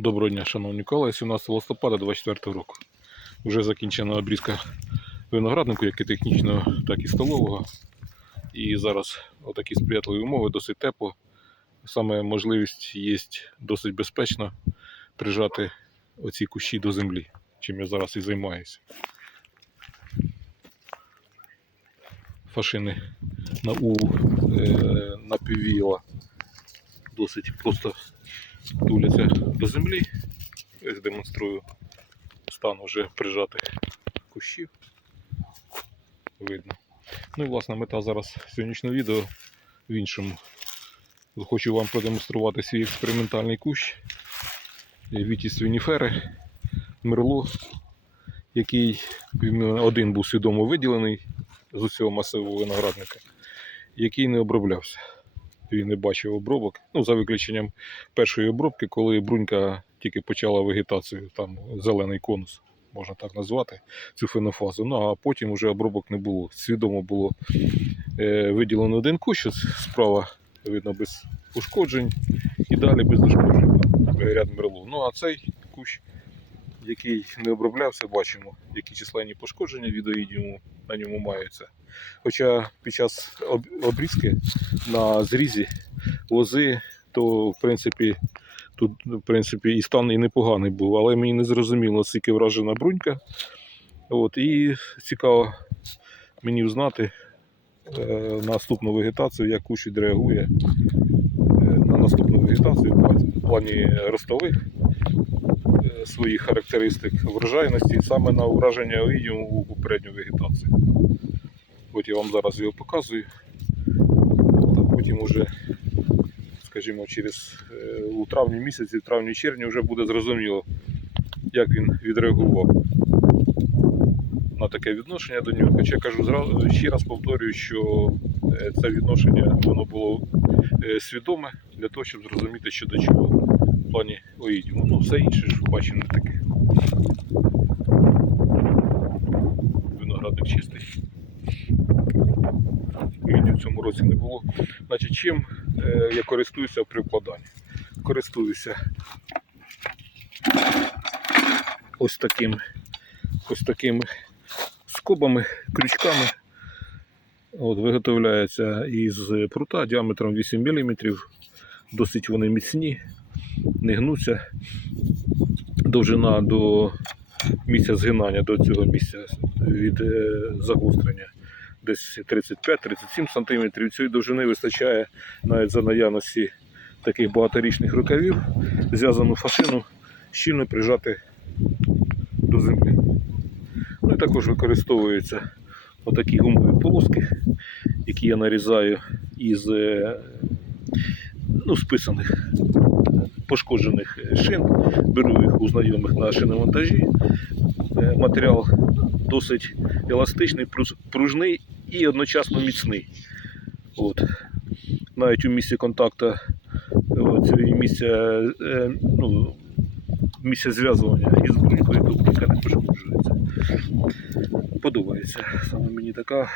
Доброго дня, шановні колеги. 17 листопада 24 року. Вже закінчена обрізка винограднику, як і технічного, так і столового. І зараз отакі сприятливі умови, досить тепло. Саме можливість є досить безпечно прижати оці кущі до землі, чим я зараз і займаюся. Фашини на У е, напіввіла досить просто туляться до землі. Ось демонструю стан вже прижатих кущів. Видно. Ну і власне мета зараз сьогоднішнього відео в іншому. Хочу вам продемонструвати свій експериментальний кущ Вітіс Вініфери Мерло, який один був свідомо виділений з усього масиву виноградника, який не оброблявся. Він не бачив обробок. Ну, за виключенням першої обробки, коли брунька тільки почала вегетацію, там зелений конус, можна так назвати, цю фенофазу. Ну а потім вже обробок не було. Свідомо було е, виділено один кущ, справа видно без ушкоджень, і далі без ушкоджень. Ряд мерлу. Ну а цей кущ, який не оброблявся, бачимо, які численні пошкодження відеоїдіуму на ньому маються. Хоча під час обрізки на зрізі лози, то в принципі тут в принципі і стан і непоганий був, але мені не зрозуміло, скільки вражена брунька. От, і цікаво мені взнати е, наступну вегетацію, як кущ відреагує е, на наступну вегетацію в плані ростових е, своїх характеристик врожайності саме на ураження оїдіуму у попередню вегетацію. От я вам зараз його показую. А потім уже, скажімо, через е, у травні місяці, в травні-червні вже буде зрозуміло, як він відреагував на таке відношення до нього. Хоча кажу зразу ще раз повторюю, що е, це відношення воно було е, свідоме для того, щоб зрозуміти, що до чого в плані оїдіуму. Ну, все інше ж бачимо не таке. Виноградник чистий. Відео в цьому році не було. Значить, чим е, я користуюся при вкладанні? Користуюся ось таким, ось такими скобами, крючками. От, виготовляється із прута діаметром 8 мм. Досить вони міцні, не гнуться. Довжина до місця згинання до цього місця від е, загострення десь 35-37 см. Цієї довжини вистачає навіть за наявності таких багаторічних рукавів, зв'язану фашину щільно прижати до землі. Ну і також використовуються отакі гумові полоски, які я нарізаю із е, ну, списаних пошкоджених шин. Беру їх у знайомих на шиномонтажі. Е, Матеріал досить еластичний, пружний і одночасно міцний. От. Навіть у місці контакту е, місця, е, ну, місця зв'язування із то брунька не пошкоджується. Подобається саме мені така е,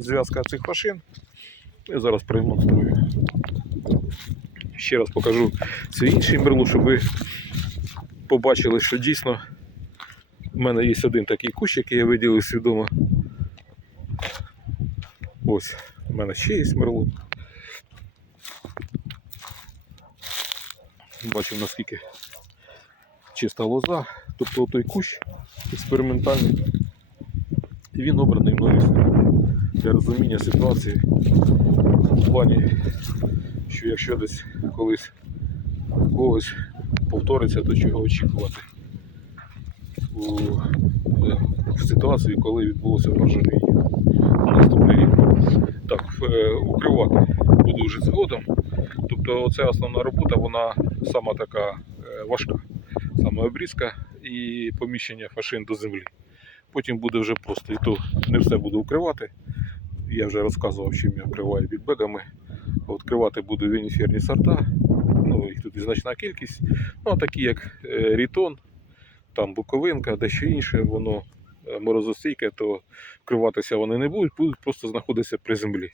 зв'язка цих фашин. Я зараз продемонструю. Ще раз покажу свій інший мерло, щоб ви побачили, що дійсно в мене є один такий кущ, який я виділив свідомо. Ось, у мене ще є мерло. Бачимо наскільки чиста лоза. Тобто той кущ експериментальний. Він обраний мною для розуміння ситуації в плані, що якщо десь колись когось повториться, то чого очікувати у, е, в ситуації, коли відбулося враження. Так, е, укривати буду вже згодом. Тобто оця основна робота, вона сама така е, важка. Саме обрізка і поміщення фашин до землі. Потім буде вже просто і то не все буду укривати. Я вже розказував, чим я вкриваю бікбегами. Відкривати буду вініферні сорта. Ну, їх тут і значна кількість. Ну, а такі як е, рітон, там буковинка, дещо інше, воно морозостійке, то вкриватися вони не будуть, будуть просто знаходитися при землі.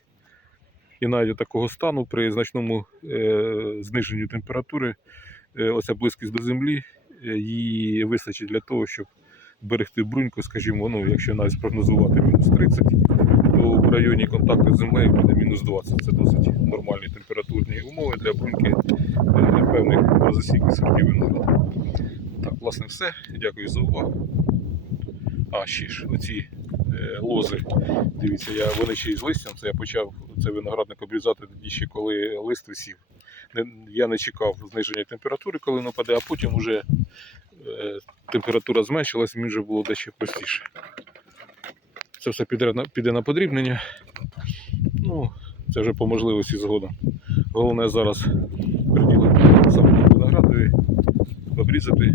І навіть такого стану при значному е, зниженні температури е, оця близькість до землі е, її вистачить для того, щоб берегти бруньку, скажімо, ну, якщо навіть спрогнозувати мінус 30, то в районі контакту з землею буде мінус 20. Це досить нормальні температурні умови для бруньки е, певних морозостійких сортів винограду. Так, власне, все. Дякую за увагу. А, ще ж, оці е, лози. Дивіться, я вони ще із листям, це я почав цей виноградник обрізати тоді ще коли лист висів. Не, я не чекав зниження температури, коли воно паде, а потім вже е, температура зменшилась, мені вже було дещо простіше. Це все піде на, піде на подрібнення. Ну, це вже по можливості згодом. Головне зараз приділити самому виноградові, обрізати,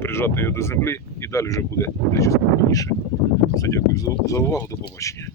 прижати його до землі далі вже буде дещо спокійніше. Все, дякую за, за увагу, до побачення.